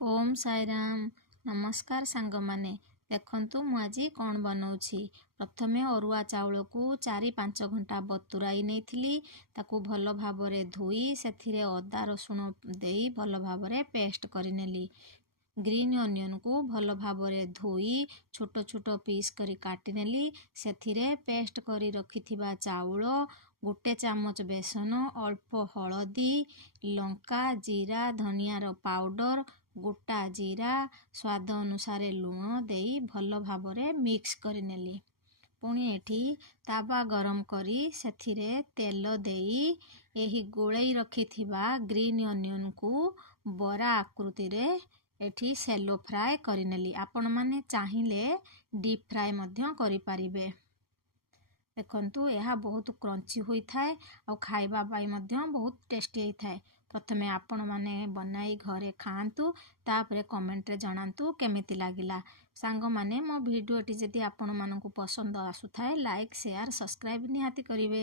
ओम साईराम नमस्कार सांग माने देखंतु मु आज कौन बनाऊँगी। प्रथमे अरुआ चाउल को 4-5 घंटा बतुराई नहीं ताकू भल भावरे धोई से अदा रसुण दे भल भावरे पेस्ट करिनेली। ग्रीन अनियन को भल भावरे धोई छोट छोट पीस करी काटिनेली। से पेस्ट करी रखिथिबा चाउल, 1 चामच बेसन, अल्प हलदी, लंका, जीरा, धनियार पाउडर, गोटा जीरा, स्वाद अनुसार लुण दे भल भावरे मिक्स करिनेली। पुणी एठी तावा गरम करी सेथिरे तेल देई एही गोळेई रखिथिबा ग्रीन अनियन को बरा आकृति रे एठी सेलो फ्राए करिनेली। आपण माने चाहिले डीप फ्राए मध्य करि पारिबे। देखंतु यह बहुत क्रंची होई थाए और खाइबा पाई मध्य बहुत टेस्टी होई थाए। प्रथमे आपण माने बनाई घरे खांतु तापरे कमेंट रे जणांतु केमिति लागिला। सांग माने मो वीडियोटी जदि आपण मानकु पसंद आसु थाए लाइक शेयर सब्सक्राइब निहाती करिवे।